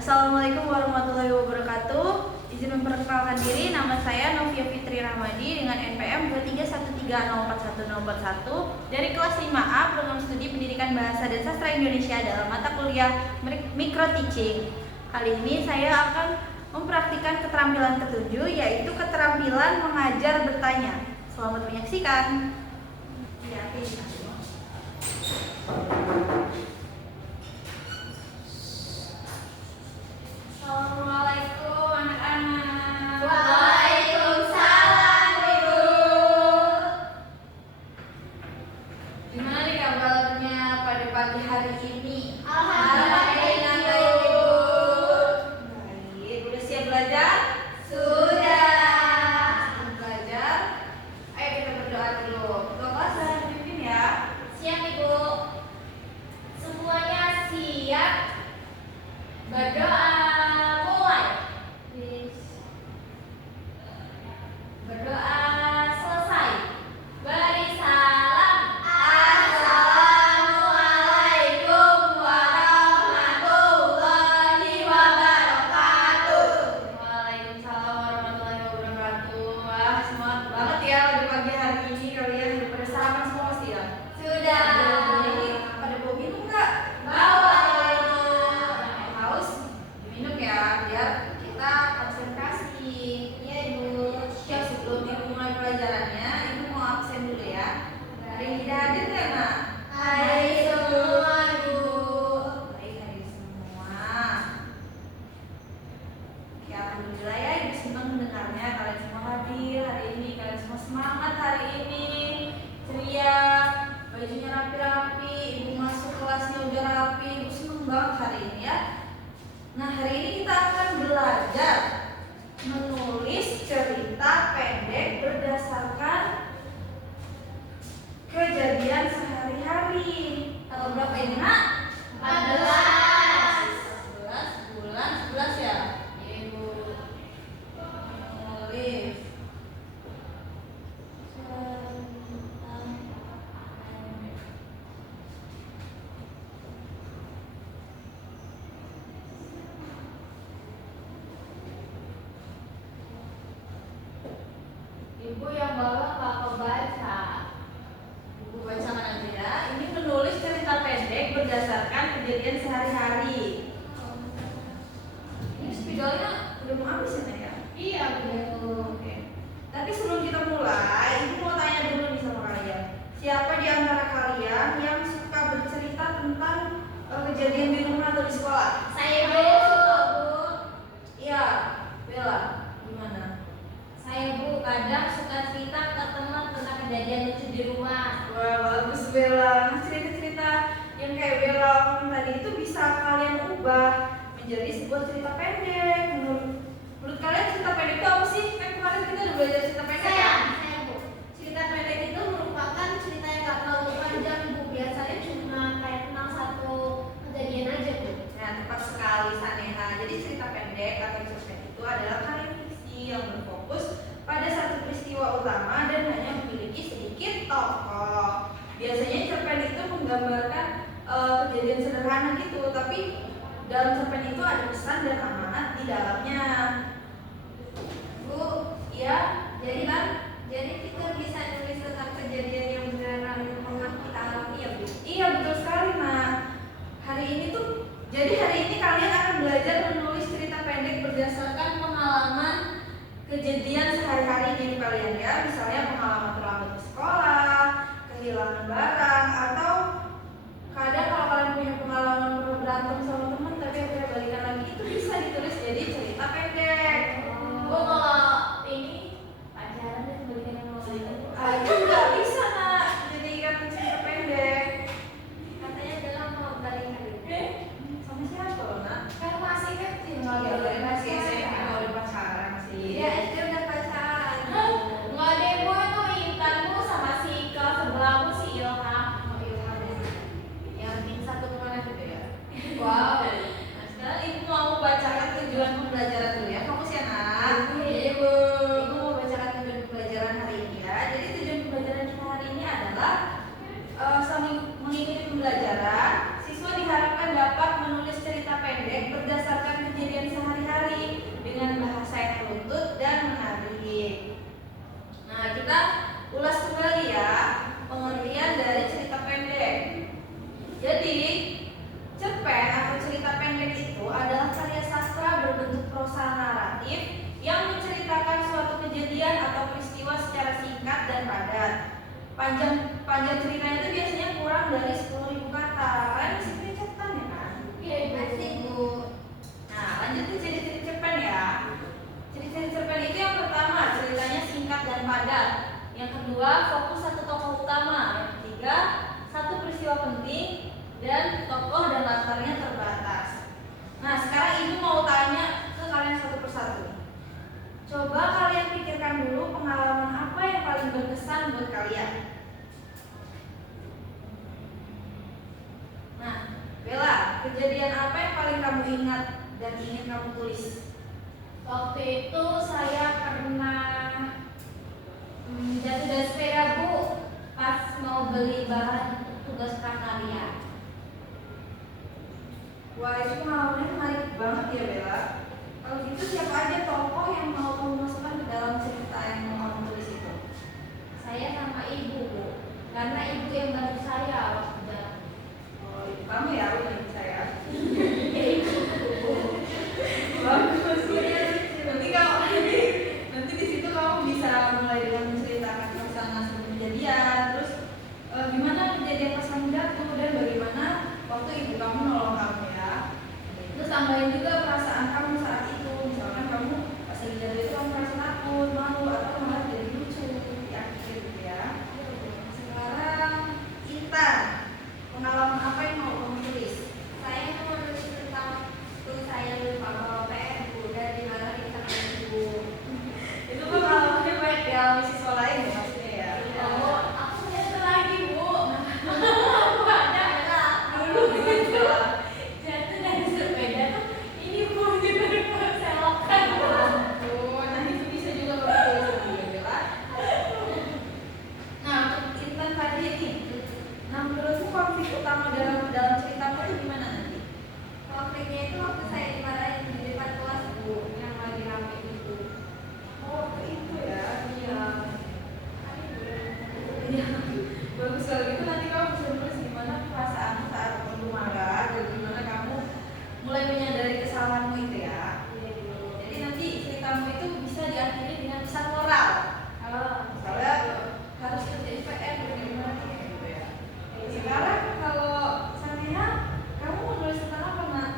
Assalamualaikum warahmatullahi wabarakatuh. Izin memperkenalkan diri, nama saya Novia Fitri Rahmadi dengan NPM 2313041 dari kelas 5A program studi Pendidikan Bahasa dan Sastra Indonesia dalam mata kuliah Micro Teaching. Kali ini saya akan mempraktikkan keterampilan ketujuh, yaitu keterampilan mengajar bertanya. Selamat menyaksikan. Assalamualaikum anak-anak. Waalaikumsalam Ibu. Gimana nih kabarnya pada pagi hari ini? Alhamdulillah baik Ibu. Baik, udah siap belajar? Sudah. Siap belajar? Ayo kita berdoa dulu. Ketua kelas saya pimpin ya. Siap Ibu. Semuanya siap. Berdoa mulai. Berdoa selesai. Beri salam. Assalamualaikum warahmatullahi wabarakatuh. Waalaikumsalam warahmatullahi wabarakatuh. Wah, semangat banget ya di pagi hari ini kalian udah pada sarapan semua pasti ya? Sudah. Jadi pada mau minum nggak? Bawa. Haus? Diminum ya biar kita konsentrasi. Iya Ibu. Ya, sebelum ibu mulai pelajarannya, ibu mau absen dulu ya. Hari ini tidak hadir nggak, Nak? Hai semua Ibu. Baik, hadir semua. Ya, alhamdulillah ya, ibu senang mendengarnya. Kalian semua hadir hari ini, kalian semua semangat hari ini, ceria, bajunya rapi-rapi, ibu masuk kelasnya udah rapi, ibu senang banget hari ini ya. Nah, hari ini kita akan belajar menulis cerita pendek berdasarkan kejadian sehari-hari. Tanggal berapa ini, Nak? 14. 11 bulan 11 ya? Ibu menulis Ibu yang bawa nggak kebaca. Ibu bacakan aja ya. Ini menulis cerita pendek berdasarkan kejadian sehari-hari. Ini spidolnya udah mau habis ya, Nak, ya? Iya Bu. Oke. Tapi sebelum kita mulai, ibu mau tanya dulu nih sama kalian. Siapa di antara kalian yang suka bercerita tentang kejadian di rumah atau di sekolah? Saya Bu. Suka Bu. Iya, Bella. Gimana? Saya Bu kadang suka cerita ke teman tentang kejadian lucu di rumah. Wah, bagus Bella. Nah, cerita-cerita yang kayak Bella omongin tadi itu bisa kalian ubah menjadi sebuah cerita pendek. Menurut kalian cerita pendek itu apa sih? Kan kemarin kita udah belajar cerita pendek ya? Saya Bu. Cerita pendek itu merupakan cerita yang nggak terlalu panjang Bu. Biasanya cuma kayak tentang satu kejadian aja Bu. Nah, tepat sekali Saneha. Jadi cerita pendek atau cerpen itu adalah karya fiksi yang berfokus pada satu peristiwa utama dan hanya memiliki sedikit tokoh. Biasanya cerpen itu menggambarkan kejadian sederhana gitu, tapi dalam cerpen itu ada pesan dan amanat di dalamnya. Bu, ya, jadi kan? Jadi kita bisa nulis tentang kejadian yang benar yang pernah kita alami ya Bu. Iya, betul sekali, Nak. Jadi hari ini kalian akan belajar menulis cerita pendek berdasarkan pengalaman kejadian sehari-hari jadi kalian ya. Misalnya pengalaman terlambat ke sekolah, kehilangan barang, atau kadang kalau kalian punya pengalaman pernah berantem sama teman tapi akhirnya balikan lagi, itu bisa ditulis jadi cerita pendek. Bu kalau ini pacaran dan balikan yang mau balikan. Itu nggak bisa, Nak, jadikan cerita pendek. Katanya Bella mau balikan. Sama siapa loh, Nak? Kan masih kecil. Ya udah, masih SMP, kalau udah pacaran sih. Ya SD udah pacaran. Nggak ada Bu itu Jadi, cerpen atau cerita pendek itu adalah karya sastra berbentuk prosa naratif yang menceritakan suatu kejadian atau peristiwa secara singkat dan padat. Panjang ceritanya itu biasanya kurang dari 10.000 kata. Kalian masih punya catatan ya kan? Iya, masih Bu. Nah, lanjut ke ciri-ciri cerpen ya. Ciri-ciri cerpen itu yang pertama, ceritanya singkat dan padat. Yang kedua, fokus satu tokoh utama. Yang ketiga, satu peristiwa penting dan tokoh dan latarnya terbatas. Nah, sekarang ibu mau tanya ke kalian satu persatu. Coba kalian pikirkan dulu pengalaman apa yang paling berkesan buat kalian. Nah, Bella, kejadian apa yang paling kamu ingat dan ingin kamu tulis? Waktu itu saya pernah jatuh dari sepeda Bu, pas mau beli bahan untuk tugas prakarya. Wah, itu pengalamannya menarik banget ya Bella. Kalau gitu siapa aja tokoh yang mau kamu masukkan ke dalam cerita yang mau kamu tulis itu? Saya sama ibu Bu, karena ibu yang bantu saya waktu jalan. Oh, itu kamu ya, bukan saya. Bagus. Nanti di situ kamu bisa mulai dengan menceritakan suasana sebelum kejadian, terus gimana kejadian pas kamu jatuh dan bagaimana waktu ibu kamu nolong kamu ya. Terus tambahin juga perasaan kamu saat itu, misalkan kamu pas lagi jatuh itu kamu merasa takut, malu atau malah jadi lucu di akhir gitu ya. Sekarang Intan, pengalaman apa yang mau kamu tulis? Saya mau nulis tentang waktu saya lupa bawa PR Bu, dan dimarahin sama ibu. Itu pengalamannya banyak ya siswa lain ya maksudnya ya. Oh, aku punya satu lagi Bu. Aku ada dulu gitu. Jatuh dari sepeda tuh, ini Bu juga diperselokan. Oh, nah itu bisa juga kamu tulis nanti ya Bella. Nah, untuk Intan tadi ini, nah menurutmu konflik utama dalam ceritamu itu gimana nanti? Konfliknya itu waktu saya dimarahin di depan kelas Bu, yang lagi rame itu. Oh, itu ya. Iya. Iya. Bagus kalau gitu nanti kamu bisa tulis gimana perasaanmu saat kamu marah dan gimana kamu mulai menyadari kesalahanmu itu ya. Jadi nanti ceritamu itu bisa diakhiri dengan pesan moral. Misalnya harus kerjain PR bagaimana kayak gitu ya. Sekarang kalau Sanea, kamu mau nulis tentang apa nak?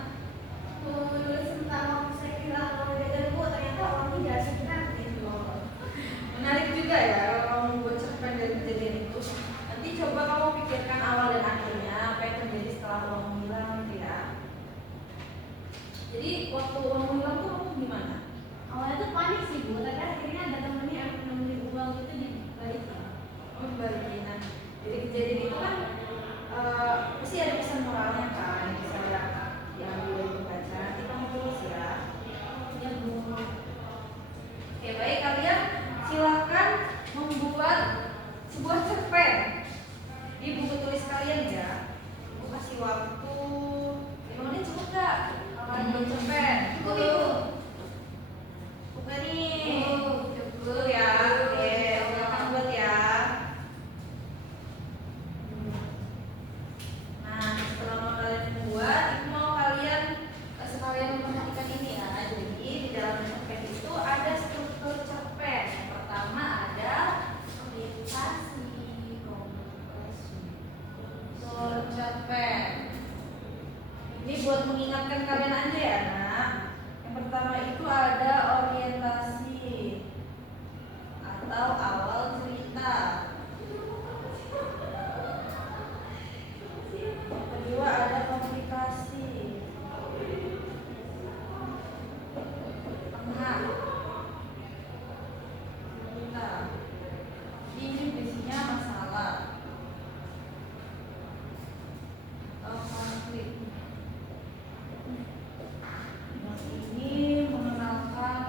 Nulis tentang waktu saya kehilangan uang jajan Bu, ternyata uangnya jadi sekitar gitu. Menarik juga ya kalau kamu buat cerpen dari kejadian itu. Nanti coba kamu pikirkan awal dan akhirnya apa yang terjadi setelah uang hilang gitu ya. Jadi waktu uang hilang tuh kamu gimana? Awalnya tuh panik sih Bu, tapi akhirnya ada temennya yang nemenin uang itu dibalikin. Oh, balikin. Nah, jadi kejadian itu kan pasti ada pesan moralnya kan, misalnya diambil dari pembaca. Nanti kamu tulis ya. Ya Bu. Oke baik, kalian silakan membuat sebuah cerpen di buku tulis kalian ya. Aku kasih waktu 5 menit cukup gak? Kalau buat cerpen Cukup Ibu. bukan nih. Cukup ya. Oke, silakan buat ya. Nah, setelah kalian membuat, itu mau kalian sekalian memperhatikan ini ya. Jadi di dalam cerpen itu ada struktur cerpen. Yang pertama ada Orientasi. struktur cerpen. Ini buat mengingatkan kalian aja ya nak. Yang pertama itu ada orientasi atau awal cerita. Yang kedua ada komplikasi. Tengah. Cerita. Ini isinya masalah atau konflik. Yang ini mengenalkan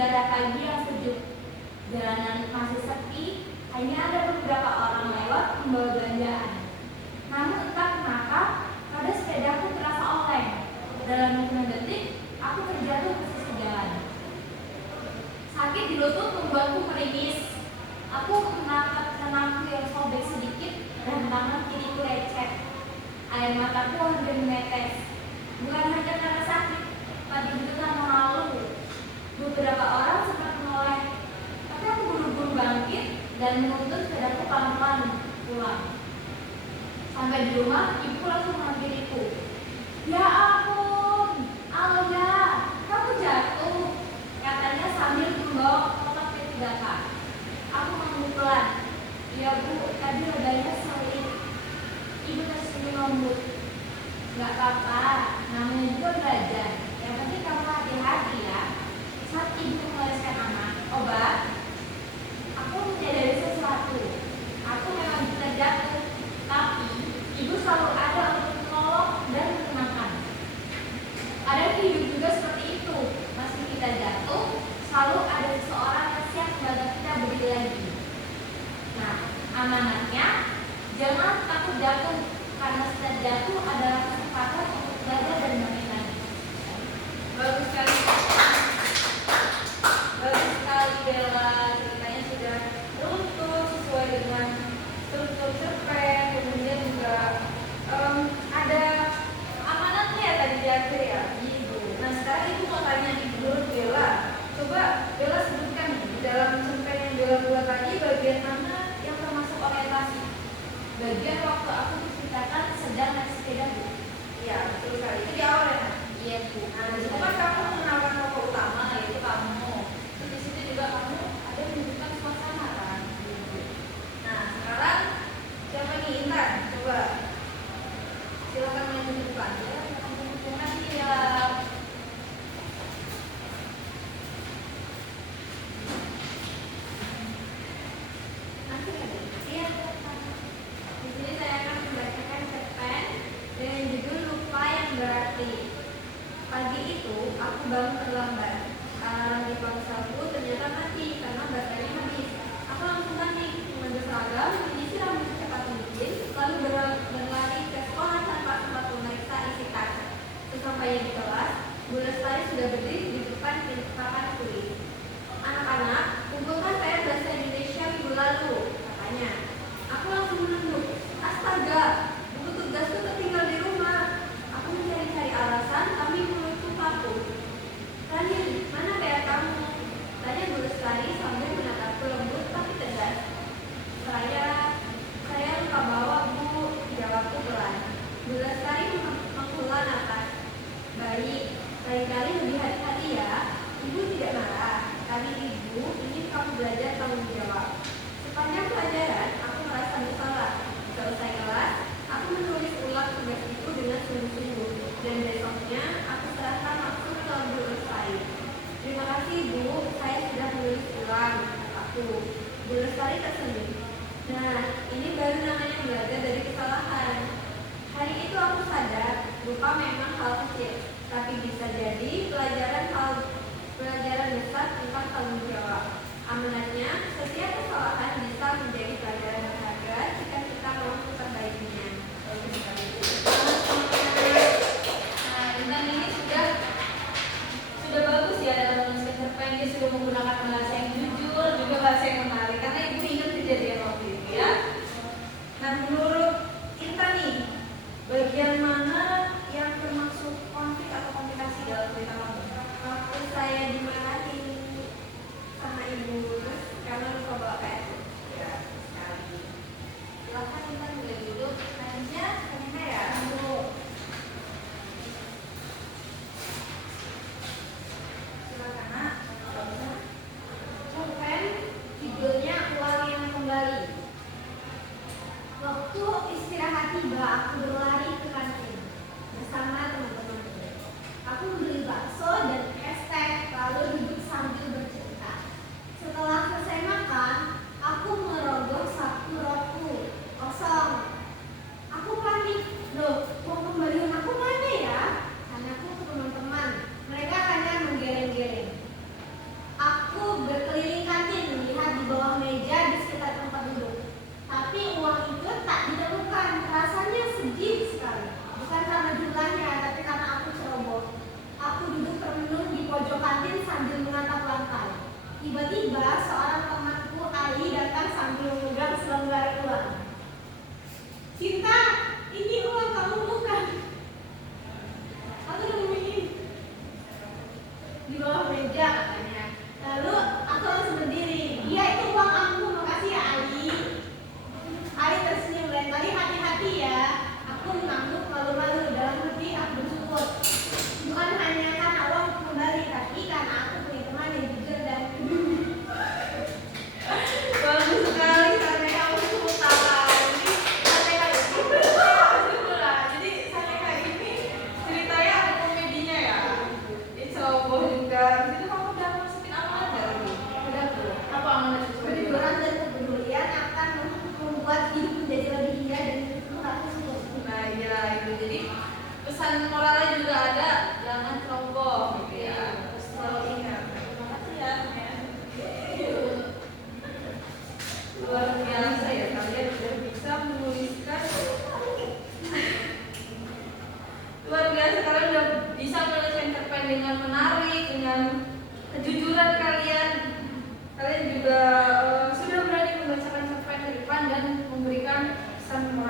udara pagi yang sejuk. Jalanan masih sepi, hanya ada beberapa orang lewat membawa belanjaan. Namun entah kenapa, pada sepedaku terasa oleng. Dalam hitungan detik, aku terjatuh ke sisi jalan. Sakit di lutut membuatku meringis. Aku menatap kananku yang sobek sedikit dan tangan kiriku lecet. Air mataku hampir menetes. Bukan hanya karena sakit, tapi juga karena malu. Beberapa orang sempat menoleh, tapi aku buru-buru bangkit dan menuntut sepedaku pelan-pelan pulang. Sampai di rumah, ibu langsung menghampiriku. Ya ampun, Alia, kamu jatuh, katanya sambil membawa kotak P3K. Aku mengangguk pelan. Ya bu, tadi rodanya selip. Ibu tersenyum lembut. Gak apa-apa, namanya juga belajar. Yang penting kamu hati-hati ya. Saat ibu mengoleskan anak obat, aku menyadari sesuatu. Aku memang bisa jatuh, tapi ibu selalu ada untuk menolong dan menenangkan. Ada hidup juga seperti itu. Meski kita jatuh, selalu ada seseorang yang siap membantu kita berdiri lagi. Nah, amanatnya, jangan takut jatuh, karena setiap jatuh adalah kesempatan untuk belajar dan bangkit lagi. Bagus sekali. Bagus sekali Bella, ceritanya sudah runtuh sesuai dengan struktur cerpen, kemudian juga ada amanatnya ya tadi diatur ya. Gitu. Nah sekarang ibu mau tanya nih menurut Bella, coba Bella sebutkan nih di dalam cerpen yang Bella buat tadi bagian mana yang termasuk orientasi? Bagian waktu aku diceritakan sedang naik sepeda bu. Iya betul sekali. Itu di awal ya. Iya bu. Nah di situ kan kamu mengenalkan tokoh utama yaitu kamu. Terus di situ juga kamu ada menunjukkan suasana kan. Nah sekarang siapa nih Intan? Coba silakan menunjukkan ya. Terima kasih ya. Iya. Di sini saya akan membacakan cerpen dengan judul Lupa yang Berarti. Pagi itu aku bangun terlambat. Alarm di ponselku ternyata mati karena baterainya habis. Aku langsung panik, mengambil seragam, menyisir rambut secepat mungkin, lalu berlari ke sekolah tanpa sempat memeriksa isi tas. Sesampainya di kelas, Bu Lestari sudah berdiri di depan pintu papan tulis. Anak-anak, kumpulkan PR bahasa Indonesia minggu lalu, katanya. Aku langsung menunduk. Astaga, buku tugasku tertinggal di rumah. Aku mencari-cari alasan, tapi mulutku kaku. Rani, mana PR kamu? Tanya Bu Lestari sambil menatapku lembut tapi tegas. Saya lupa bawa bu, jawabku pelan. Bu Lestari menghela nafas. Baik, lain-kali lebih hati-hati ya. Ibu tidak marah, tapi ibu ingin kamu belajar tanggung jawab. Sepanjang pelajaran, aku merasa bersalah. Selesai kelas, aku menulis ulang tugas itu dengan sungguh-sungguh. Dan besoknya, aku serahkan langsung ke Bu Lestari. Terima kasih Bu, saya sudah menulis ulang, aku. Bu Lestari tersenyum. Nah, ini baru namanya belajar dari kesalahan. Hari itu aku sadar, lupa memang hal kecil, tapi bisa jadi pelajaran besar tentang tanggung jawab. Amanatnya, setiap kesalahan bisa menjadi pelajaran berharga jika kita mau memperbaikinya. Nah, Intan ini sudah bagus ya dalam menulis cerpen. Dia sudah menggunakan bahasa yang jujur, juga bahasa yang menarik. Karena ibu ingat kejadian waktu itu ya. Nah, menurut Intan nih, bagian mana yang termasuk konflik atau komplikasi dalam cerita kamu? Waktu saya dimarahi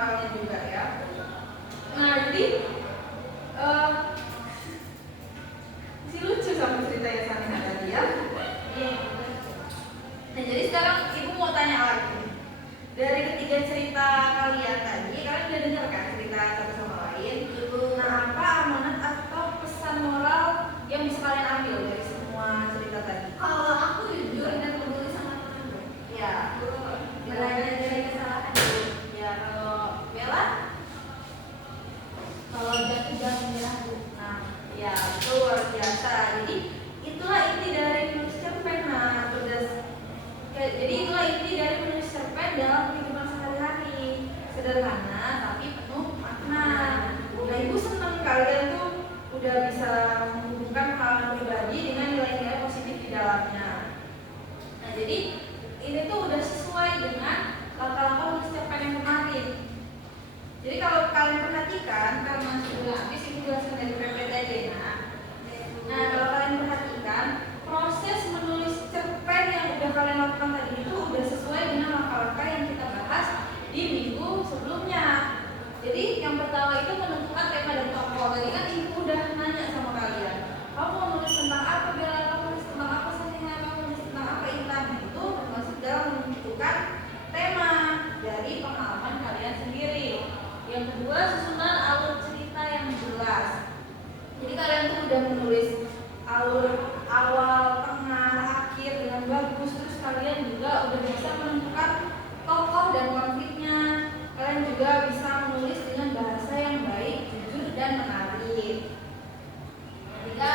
moralnya juga ya. Nah jadi si lucu sama ceritanya Sanina tadi ya. Nah jadi sekarang ibu mau tanya lagi. Dari ketiga cerita kalian tadi, kalian udah dengar kan cerita satu sama lain? Nah apa amanat atau pesan moral yang bisa kalian ambil dari semua cerita tadi? Kalau aku jujur dan peduli sama teman gue. Ya, Belajar dari kesalahan dulu. ya kalau Bella? Kalau jatuh jangan menyerah dulu. Nah, ya itu luar biasa. Jadi itulah inti dari menulis cerpen. Nah, jadi itulah inti dari menulis cerpen dalam kehidupan sehari-hari. Sederhana tapi penuh makna. Nah, ibu senang kalian tuh udah bisa menghubungkan pengalaman pribadi dengan nilai-nilai positif di dalamnya. Nah, jadi ini tuh udah sesuai dengan langkah-langkah menulis cerpen yang kemarin. Jadi kalau kalian perhatikan, karena sudah habis ibu jelaskan dari PPT Nah, kalau kalian perhatikan, proses menulis cerpen yang udah kalian lakukan tadi itu udah sesuai dengan langkah-langkah yang kita bahas di minggu sebelumnya. Jadi yang pertama itu menentukan tema dan tokoh. Tadi kan ibu udah nanya sama kalian, kamu mau nulis tentang apa Bella? Kamu nulis tentang apa Sanina? Kamu nulis tentang apa Intan? Nah, itu termasuk dalam menentukan tema dari pengalaman kalian sendiri. Yang kedua, susunan alur cerita yang jelas. Jadi kalian tuh udah menulis alur awal, tengah, akhir dengan bagus. Terus kalian juga udah bisa menentukan tokoh dan konfliknya. Kalian juga bisa menulis dengan bahasa yang baik, jujur dan menarik. Ketiga,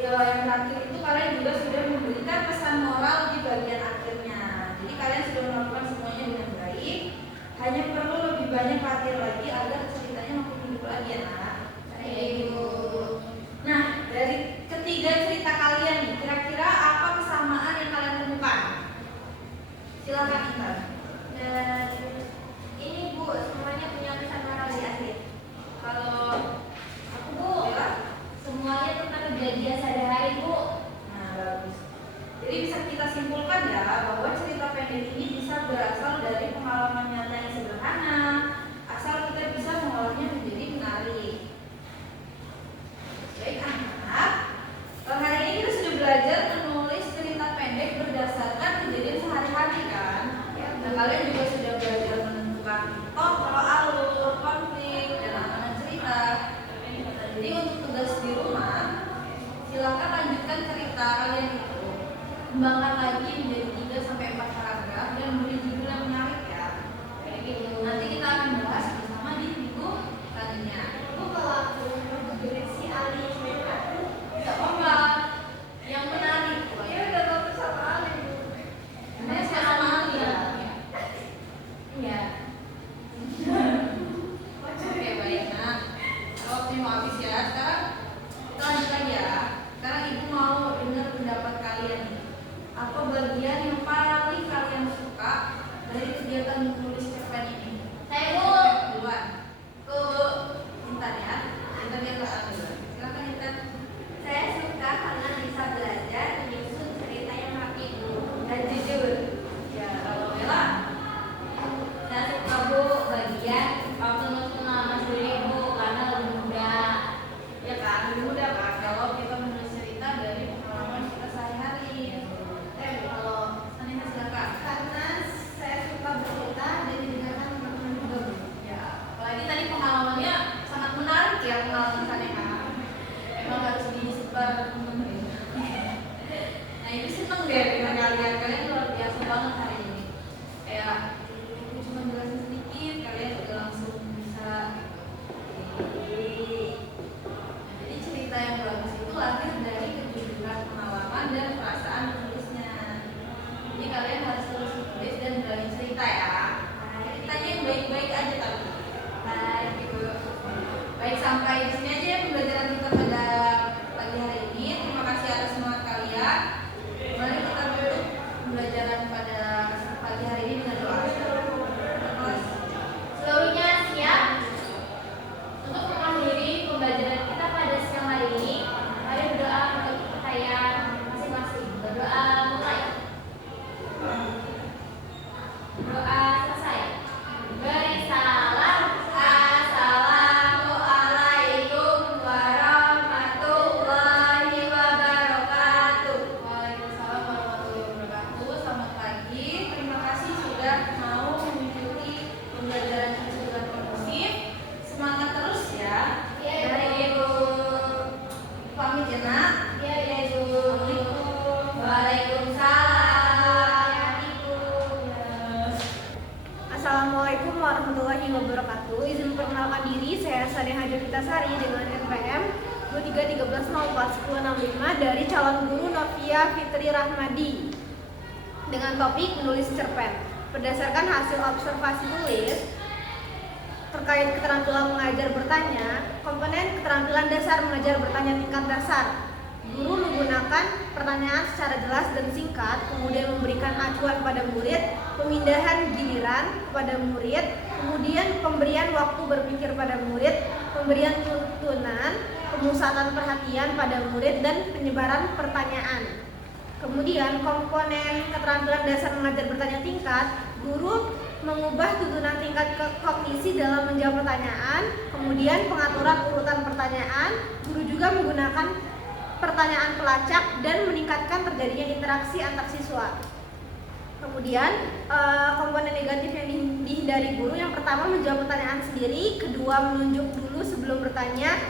yang terakhir itu kalian juga sudah memberikan pesan moral di bagian akhirnya. Jadi kalian sudah melakukan semuanya dengan baik. Hanya perlu lebih banyak latihan lagi agar ceritanya makin hidup lagi ya nak. Nah, dari ketiga cerita kalian nih, kira-kira apa kesamaan yang kalian temukan? Silakan Intan. Dan ini Bu, semuanya punya pesan moral di akhir. Kalau aku Bu, Bella? semuanya tentang kejadian sehari-hari Bu. Nah, bagus. Jadi bisa kita simpulkan ya bahwa cerita pendek ini bisa berasal dari pengalaman nyata yang sederhana, asal kita bisa mengolahnya menjadi menarik. Baik anak, hari ini kita sudah belajar menulis cerita pendek berdasarkan kejadian sehari-hari kan? Nah, kalian juga sudah belajar menentukan tokoh, alur, konflik, dan amanat cerita. Jadi untuk tugas di rumah, silakan lanjutkan cerita kalian itu. Kembangkan lagi menjadi 3-4 paragraf dan beri judul yang menarik ya. Nanti kita akan bahas bersama di minggu selanjutnya. Bu, kalau aku menurut si Ali aku Tidak apa-apa. Yang menarik. ya udah bagus sama Ali Bu. Ini sama Ali ya. Iya. Oke baik nak. Waktunya mau habis ya. Sekarang kita lanjut lagi ya. Sekarang ibu mau dengar pendapat kalian nih. Apa bagian yang paling kalian suka dari kegiatan menulis cerpen ini? Saya Bu. Duluan. Ke Intan ya. Intan yang ke duluan. Silakan Intan. Saya suka karena bisa belajar menyusun cerita yang rapi Dan jujur. Ya kalau Bella. Saya suka Bu bagian waktu nulis nama sendiri Bu karena lebih mudah. Ya kan, lebih mudah kan kalau kita menulis cerita dari pengalaman kita sehari-hari. Kalau Sanina silakan. Karena saya suka bercerita dan didengarkan teman-teman juga Bu. Ya, apalagi tadi pengalamannya sangat menarik ya pengalaman Sanina. Emang harus disebar ke teman-teman. Nah itu seneng deh dengan kalian luar biasa banget hari ini. Kayak aku cuma jelasin sedikit, kalian udah langsung bisa. Jadi cerita yang bagus itu lahir dari kejujuran pengalaman dan perasaan penulisnya. Jadi kalian harus terus menulis dan berani cerita ya. Ceritanya yang baik-baik aja tapi. Baik gitu. Baik sampai di sini aja ya pembelajaran kita pada pagi hari ini. Terima kasih atas semangat kalian. Mari kita Puspitasari dengan NPM 2313041065 dari calon guru Novia Fitri Rahmadi dengan topik menulis cerpen. Berdasarkan hasil observasi tulis terkait keterampilan mengajar bertanya, komponen keterampilan dasar mengajar bertanya tingkat dasar. Guru menggunakan pertanyaan secara jelas dan singkat, kemudian memberikan acuan pada murid, pemindahan giliran kepada murid, kemudian pemberian waktu berpikir pada murid, pemberian tuntunan, pemusatan perhatian pada murid, dan penyebaran pertanyaan. Kemudian komponen keterampilan dasar mengajar bertanya tingkat, guru mengubah tuntunan tingkat ke kognisi dalam menjawab pertanyaan, kemudian pengaturan urutan pertanyaan, guru juga menggunakan pertanyaan pelacak dan meningkatkan terjadinya interaksi antar siswa. Kemudian komponen negatif yang dihindari guru, yang pertama menjawab pertanyaan sendiri, kedua menunjuk dulu sebelum bertanya,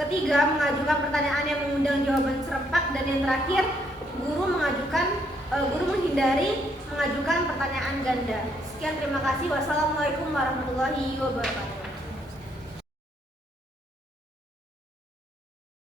ketiga mengajukan pertanyaan yang mengundang jawaban serempak, dan yang terakhir guru menghindari mengajukan pertanyaan ganda. Sekian, terima kasih. Wassalamualaikum warahmatullahi wabarakatuh.